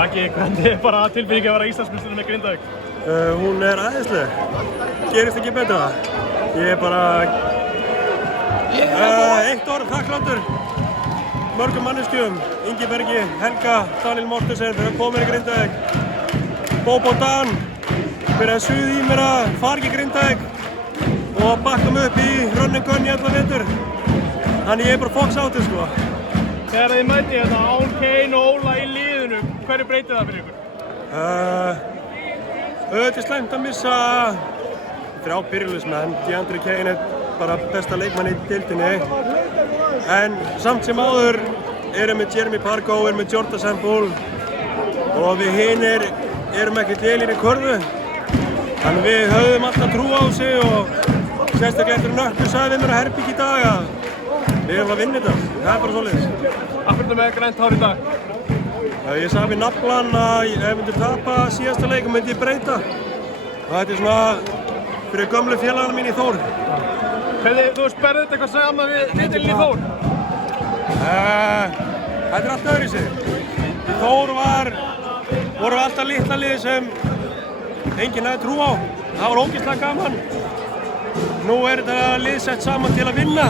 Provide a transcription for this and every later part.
Raki, hvernig er bara tilfinningi að vera Íslandsmeistari með Grindavík? Hún er æðisleg. Gerist ekki betra. Ég er bara eitt orð þakkláttur mörgum manneskjum, Ingibergi, Helga, Daniel Mortensen fyrir að koma í Grindavík, Bobo Dan fyrir að suða í mér að fara ekki í Grindavík og að bakka mig upp í running gun í allan vetur. Þannig ég er bara fox átið sko. Þegar þið mætið hérna án Kane og Óla í liðinu, hverju breytið það fyrir ykkur? Auðvitað slæmt að missa 3 byrjuliðsmenn. DeAndre Kane er bara besta leikmann í deildinni. En samt sem áður erum við Jeremy Pargo, erum við Jordan Sample og við hinir erum ekkert lélegir í körfu. Þannig við höfðum alltaf trú á sig og sérstaklega eftir Nökkvi sagði við mér að herbyggja í dag að við erum að vinna þetta. Það er bara svoleiðis. Af hverju með grænt hár í dag? Ég sagði við nafnlan að ef við myndum tapa síðasta leik myndi ég breyta. Og þetta er svona fyrir gömlu félagarna mín í Þór. Hvernig, þú sperðið þetta eitthvað saman við titilinn í Þór? Þetta er allt öðruvísi. Í Þór voru alltaf litla liði sem enginn hafði trú á. Það var ógeðslega gaman. Nú er þetta lið sett saman til að vinna.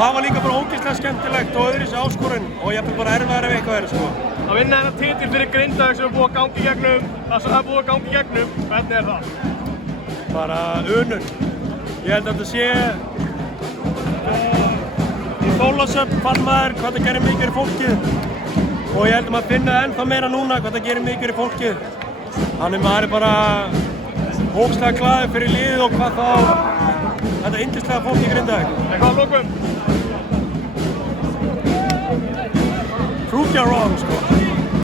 Það var líka bara ógeðslega skemmtilegt og öðruvísi áskorun og ég bara erfiðara ef eitthvað er sko. Að vinna þennan titil fyrir Grindavík sem er búið að gangi í gegnum, það sem það er búið að gangi í gegnum, hvernig er það? Bara unun. Ég held að þetta sé í Þorlákshöfn fann maður hvað það gerir mikið fyrir fólkið og ég held að maður finna ennþá meira núna hvað það gerir mikið fyrir fólkið. Þannig maður er bara ógeðslega glaður fyrir liðið og hvað þá þetta yndislega fólk í Grindavík. Eitthvað að lokum? Prove you're wrong sko.